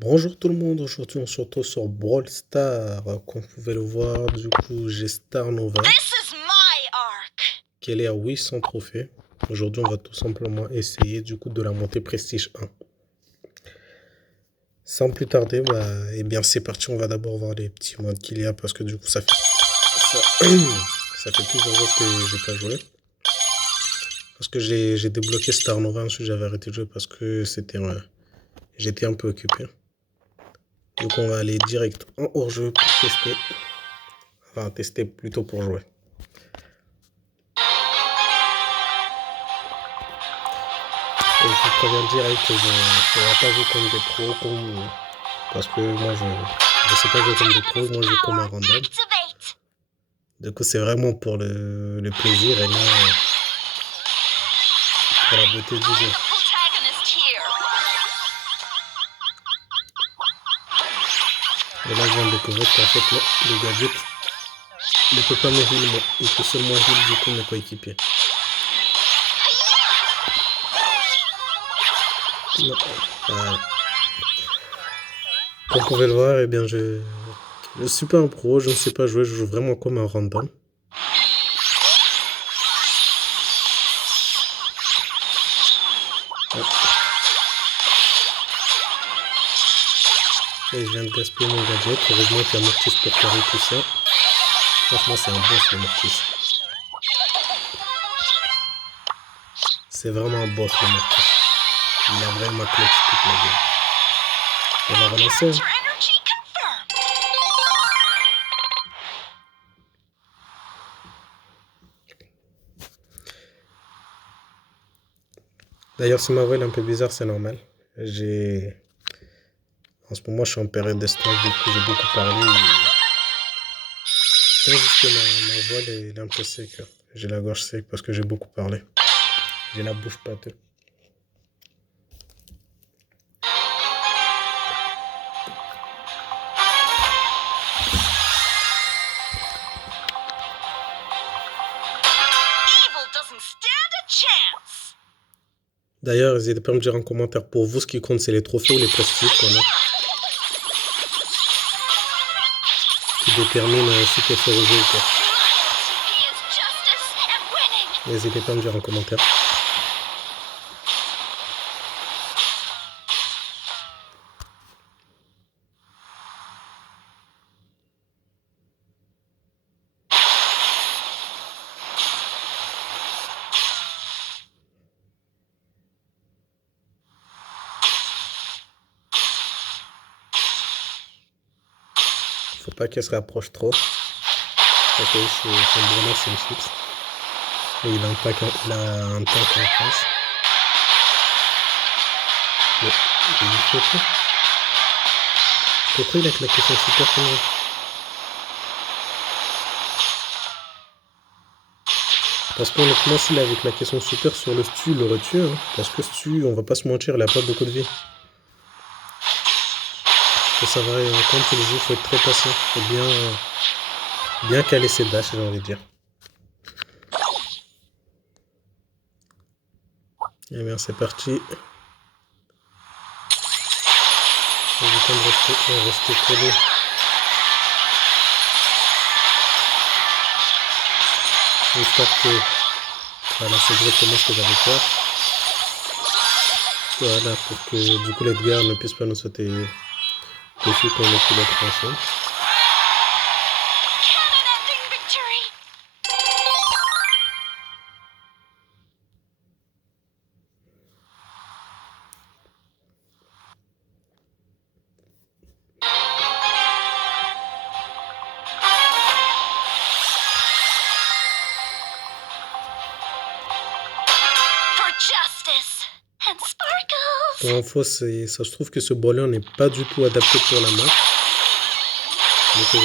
Bonjour tout le monde, aujourd'hui on se retrouve sur Brawl Stars. Comme vous pouvez le voir, du coup j'ai Star Nova qui est à 800 trophées. Aujourd'hui on va tout simplement essayer du coup de la monter Prestige 1. Sans plus tarder, eh bien c'est parti, on va d'abord voir les petits modes qu'il y a parce que du coup ça fait, ça fait plusieurs jours que j'ai pas joué. Parce que j'ai débloqué Star Nova, ensuite j'avais arrêté de jouer parce que j'étais un peu occupé. Donc on va aller direct en hors-jeu pour tester. Enfin, tester plutôt pour jouer. Et je vous préviens direct que je ne vais pas jouer comme des pros, parce que moi je ne sais pas jouer comme des pros, moi je joue comme un random. Du coup c'est vraiment pour le plaisir et non pour la beauté du jeu. Et là je viens de découvrir qu'en fait le gadget ne peut pas me heal moi, il peut seulement heal du coup mes coéquipiers. Voilà. Comme vous pouvez le voir, eh bien je suis pas un pro, je ne sais pas jouer, je joue vraiment comme un random. Et je viens de gaspiller mon gadget, heureusement qu'il y a Mortis pour carrer tout ça. Franchement c'est un boss le Mortis. C'est vraiment un boss le Mortis. Il a vraiment clutch toute la game. On va relancer. D'ailleurs si ma voix est un peu bizarre c'est normal. En ce moment je suis en période de stage, du coup j'ai beaucoup parlé. C'est juste que ma voix elle est un peu sec. J'ai la gorge sec parce que j'ai beaucoup parlé. J'ai la bouche pâteuse. D'ailleurs, n'hésitez pas à me dire en commentaire pour vous ce qui compte, c'est les trophées ou les prestiges qu'on a. Qui détermine si t'es fort au jeu ou pas. N'hésitez pas à me dire en commentaire. Faut pas qu'elle se rapproche trop. Parce que son bonheur c'est une chips. Et il a un tank en face. Mais il fait quoi? Pourquoi il a claqué son super comment? Parce qu'honnêtement, s'il avait claqué son super sur le stu, il l'aurait tué. Hein. Parce que stu, on va pas se mentir, il a pas beaucoup de vie. Faut savoir, quand tu le joues, faut être très patient. Faut bien caler ses dashs, j'ai envie de dire. Et bien, c'est parti. On va rester collé. J'espère que... Voilà, c'est exactement ce que j'avais peur. Voilà, pour que du coup l'Edgar ne puisse pas nous sauter dessus quand on est tous les trois ensemble. Pour info, ça se trouve que ce brawler n'est pas du tout adapté pour la map. Donc mais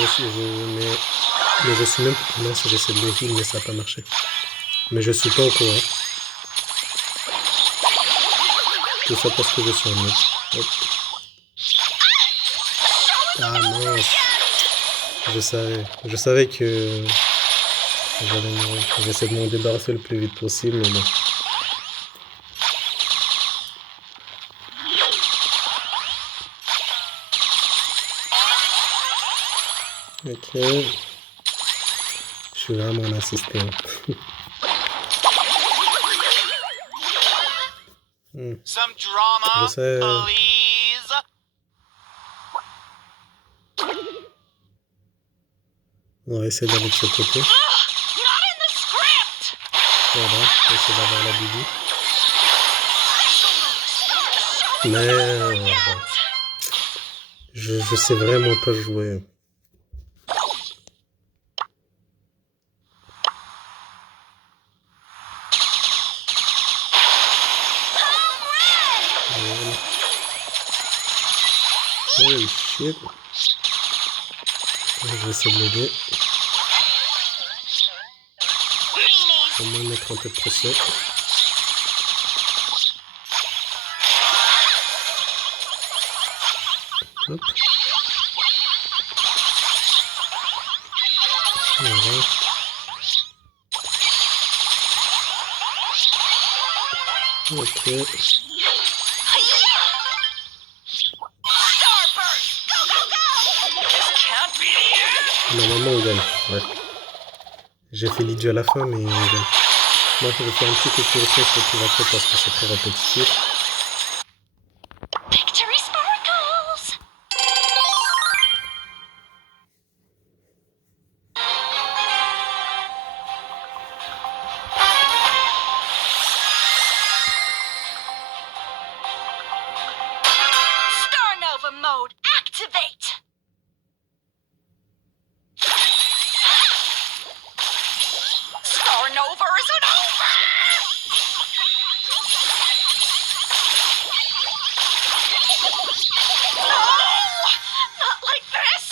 je suis même... Non, j'essaie de le heal, mais ça n'a pas marché. Mais je suis pas au courant. Tout ça parce que je suis en mode. Hop. Ah mince. Je savais que j'allais mourir. J'essaie de m'en débarrasser le plus vite possible, mais bon. Ok. Je suis vraiment un assistant. Some drama, Je sais. please. On va essayer d'aller de ce côté. Not in the script. Voilà, essayer d'avoir la bibi. Mais je sais vraiment pas jouer. Holy shit. Je vais essayer de l'aider. Au moins mettre un peu de pression. Hop. Voilà. Ok. Normalement on gagne. Ouais. J'ai fait l'idiot à la fin mais on gagne. Moi je vais faire un petit coup de pression sur le tour après parce que c'est très répétitif. Victory sparkles. Star Nova mode activate. Star Nova isn't over. No, not like this.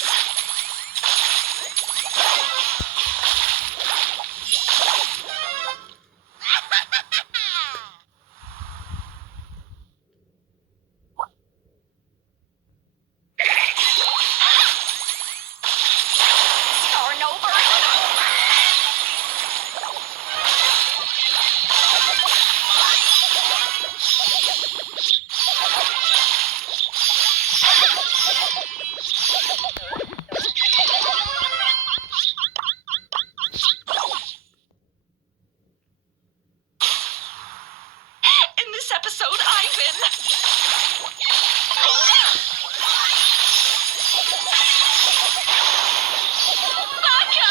Star Nova isn't over. In this episode, I win. Baka!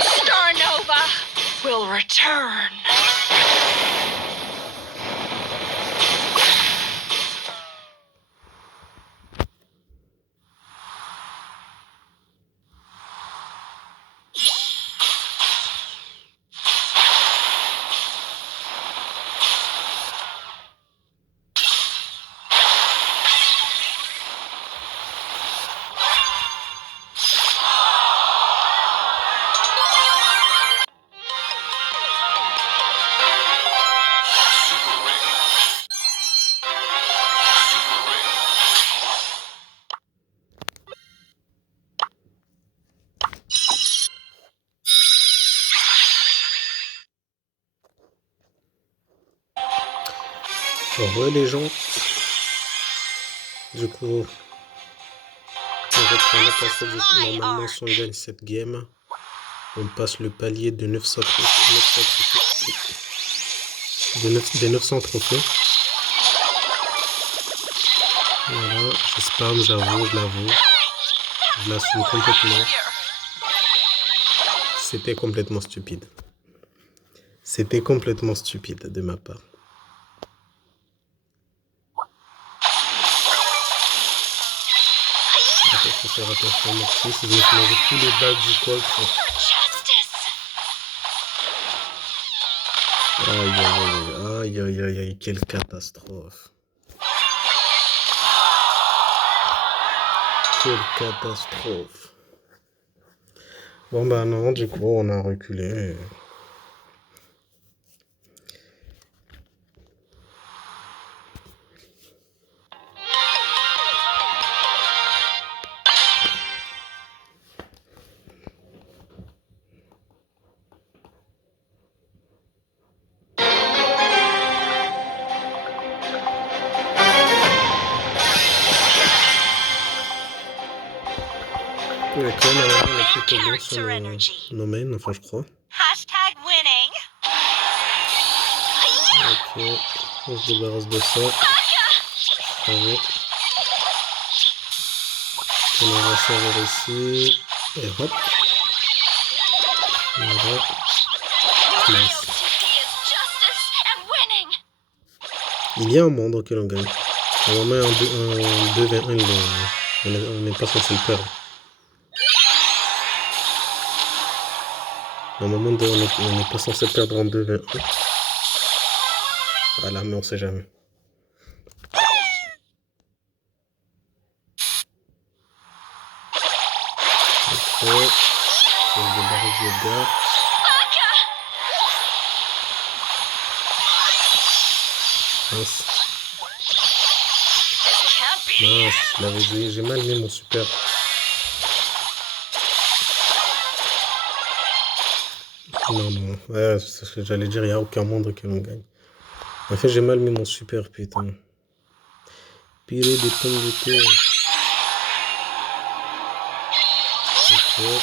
Star Nova will return. Heureux les gens. Du coup, on reprend la place. Normalement, si on gagne cette game, on passe le palier de 900 trophées. Des 900 trophées. Voilà, je spam, j'avoue, je l'avoue. Je l'assume complètement. C'était complètement stupide. C'était complètement stupide de ma part. Il faut faire attention, merci. Si vous mangez tous les balles du Colt. Aïe, aïe, aïe, aïe, aïe, aïe, quelle catastrophe. Quelle catastrophe. Bon bah non, du coup on a reculé. Ouais, quand même, on est plutôt bon sur Character energy. nos mains, enfin je crois. Hashtag winning. Ok, on se débarrasse de ça. Allez. On va recevoir ici. Et hop. Voilà. Nice. Loyalty is justice and winning. Il y a un monde auquel on gagne. Normalement, en 2v1, on n'est pas censé le perdre. Normalement, on n'est pas censé perdre en 2v1. Voilà, mais on sait jamais. Ok. On se débarrasse des gars. Mince. This can't be. Mince, j'ai mal mis mon super. Non, non. Ouais, c'est ce que j'allais dire, il n'y a aucun monde auquel on gagne. En fait, j'ai mal mis mon super, putain. Purée des pommes de terre. Ok. You'll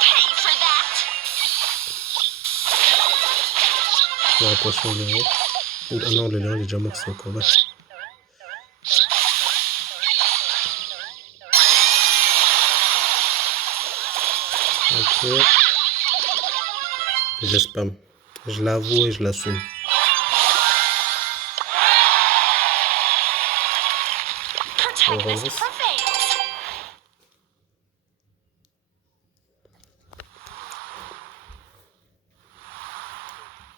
pay for that. Faire attention au lion. Ah non, le lion il est déjà mort, c'est au combat. Ok. Je spam. Je l'avoue et je l'assume. Protagonist prevails.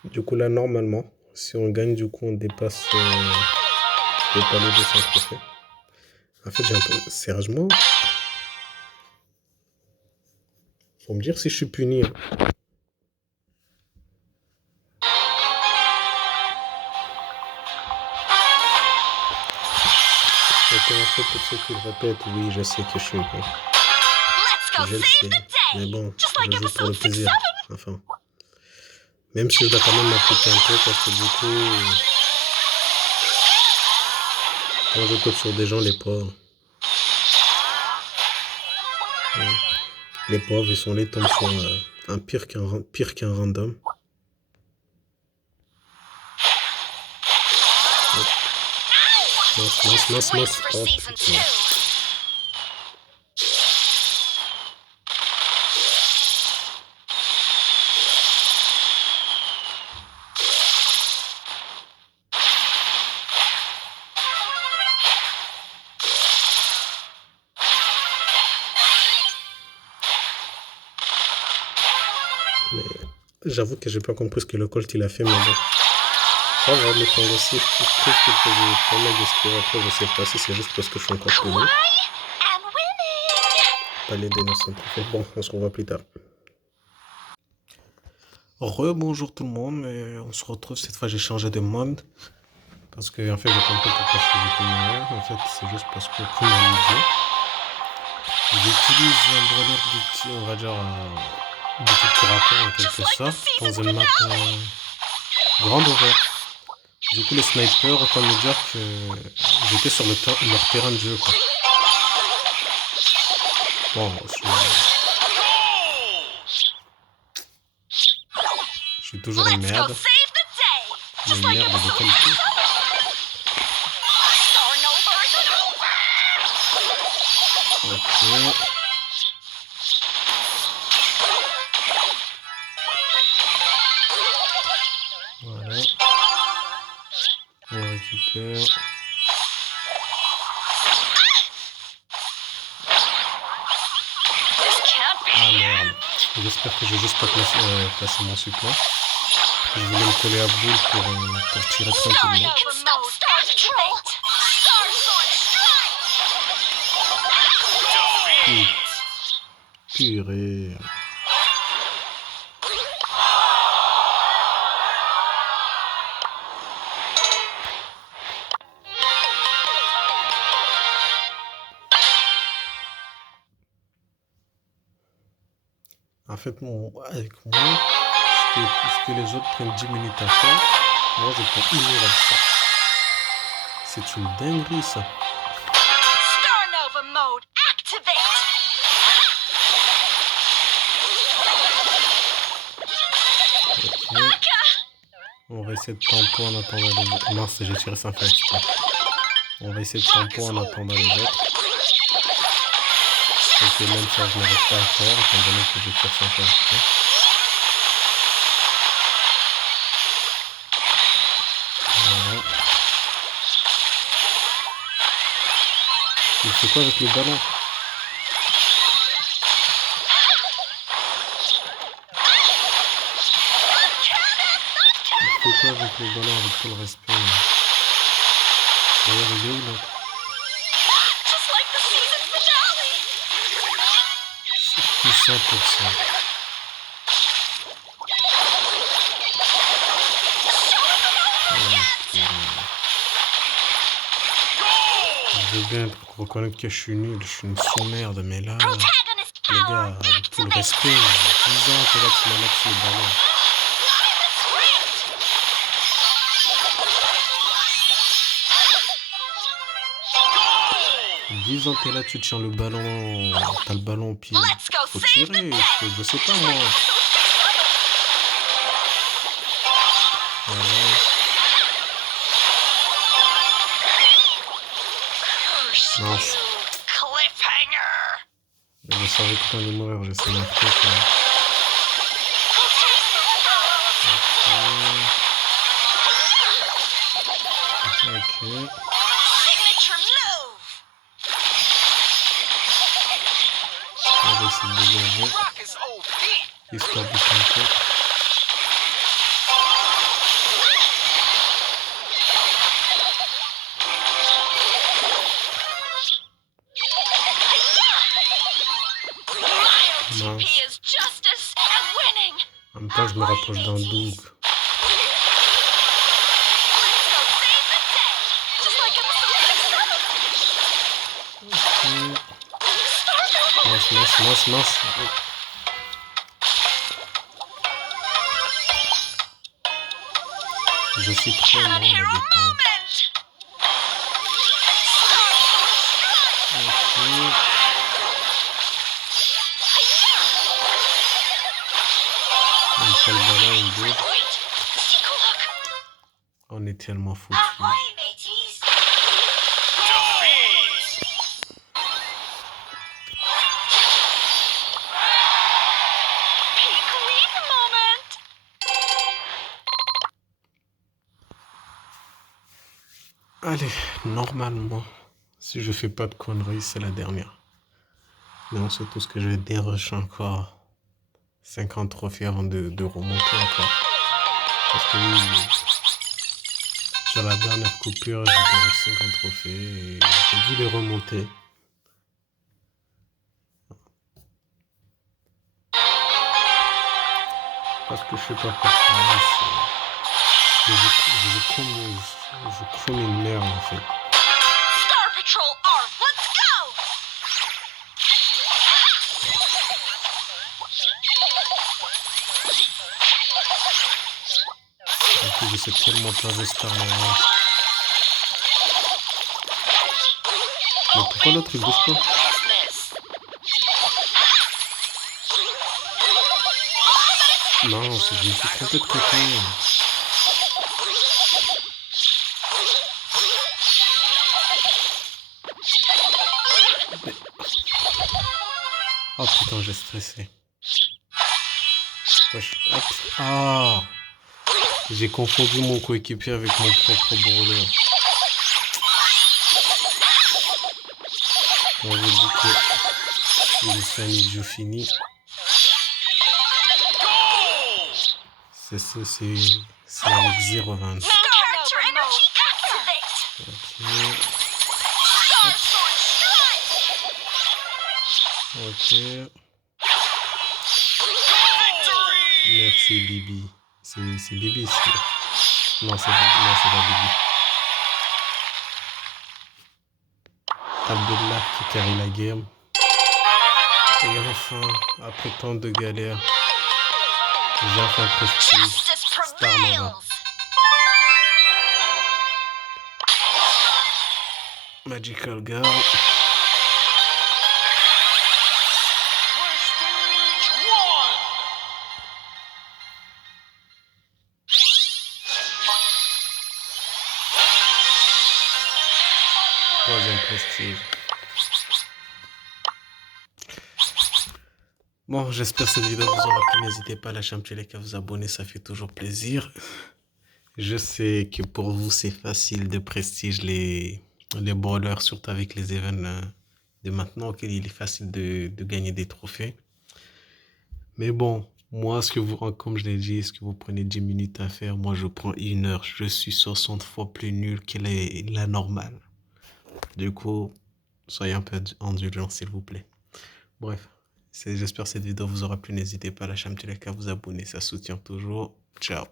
Du coup, là, normalement, si on gagne, du coup, on dépasse le palais de son trophée. En fait, j'ai un peu... Sérieusement, faut me dire si je suis puni. Hein. Ok, en fait, pour ceux qui le répètent, oui, je sais que je suis con. Let's go Je le save sais. the day. Mais bon, Just like je joue pour le episode plaisir. 6-7. Enfin. Même si je dois quand même m'appliquer un peu parce que du coup, quand je tape sur des gens, les pauvres. Les pauvres, ils sont là, ils tombent sur un pire qu'un random. Mince. Wait Oh, for season 2. putain. Mais j'avoue que j'ai pas compris ce que le Colt il a fait, mais bon. Ça va, le temps aussi, je trouve qu'il faisait pas mal de skill. Après, je sais pas si c'est juste parce que je suis encore plus Why nul. and winning. Pas les dénoncer. Bon, on se revoit plus tard. Rebonjour tout le monde, et on se retrouve cette fois, j'ai changé de mode. Parce que, en fait, j'ai compris pourquoi je faisais comme moi. En fait, c'est juste parce que, comme on le dit, j'utilise un brûleur d'outils, on va dire, d'outils de corps en quelque sorte, dans une map grande ouverte. Du coup, les snipers, autant me dire que j'étais sur leur terrain de jeu, quoi. Bon, je suis toujours une Let's go merde, save the day. mais Just une like merde de episode qualité. 6-7. Starting over and over. Ok. Voilà. On récupère. This can't be. Ah merde. J'espère que je vais juste pas placer mon support. Je voulais me coller à boule pour tirer tranquillement. Can stop Star Patrol. Star Sword strike. Purée. En fait, avec moi, ce que les autres prennent 10 minutes à faire, moi je prends 1 heure à le faire. C'est une dinguerie ça. Star Nova mode On va essayer de tempo en attendant les autres. Mince, j'ai tiré sans faire exprès. On va essayer de tempo en attendant les autres. Ok, même ça, je n'arrive pas à faire, étant donné que je tire sans faire exprès. Voilà. Il fait quoi avec le ballon? Il fait quoi avec le ballon, avec tout le respect? D'ailleurs, il est où l'autre? Just like the season finale. Tout ça pour ça. Je veux bien reconnaître que je suis nul, je suis une sous-merde, mais là, Protagonist les power gars, avec tout le respect, 10 ans que là tu m'enlèves le ballon. Goal! 10 ans t'es là, tu tiens le ballon, t'as le ballon au pied. Let's go Faut save the tirer, day. je sais pas moi. Voilà. Curse Mince. you, cliffhanger. Je savais que t'allais mourir, j'essaie de marquer quoi. Ok. Signature move. On va essayer de dégager. Rock is OP. Histoire de tempo. My OTP is justice and winning. En même temps, je me rapproche d'un Doug. Let's go save the day. Just like episode 6. Mince. Je suis très Cannot lent hear à a détente. moment. Ok. On prend le ballon, on bouge. Wait, Sequel look. On est tellement foutu. Ahoy, mateys. Defeat. Peak lead moment. Allez, normalement, si je fais pas de conneries, c'est la dernière. Mais on sait tous que je vais dérocher encore 50 trophées avant de remonter encore. Parce que oui, sur la dernière coupure, j'ai déroché 50 trophées et j'ai dû les remonter. Parce que je sais pas pourquoi. Je comme une merde en fait. Star Patrol Arc, let's go. En plus, je sais tellement pas de Star là. Mais pourquoi l'autre il bouge pas? Business. Non, je me suis trompé de côté. Oh putain, j'ai stressé. Wesh. Hop. Ah, j'ai confondu mon coéquipier avec mon propre brawler. On vous dit que c'est un idiot fini. C'est avec 0,20. Main character energy activate. Ok. Star Sword strike. Ok. Victory. Merci Bibi. C'est Bibi c'est. Non, c'est pas Bibi. Abdullah qui carry la game. Et enfin, après tant de galères, j'ai enfin prestige Justice Star Nova. prevails. Magical Girl. Prestige 1. prestige. Bon, j'espère que cette vidéo vous aura plu. N'hésitez pas à lâcher un petit like, à vous abonner, ça fait toujours plaisir. Je sais que pour vous, c'est facile de prestige les brawlers, surtout avec les events de maintenant, auquel il est facile de gagner des trophées. Mais bon, moi, comme je l'ai dit, ce que vous prenez 10 minutes à faire, moi, je prends 1 heure. Je suis 60 fois plus nul que la normale. Du coup, soyez un peu indulgents, s'il vous plaît. Bref, j'espère que cette vidéo vous aura plu. N'hésitez pas à lâcher un petit like, à vous abonner, ça soutient toujours. Ciao.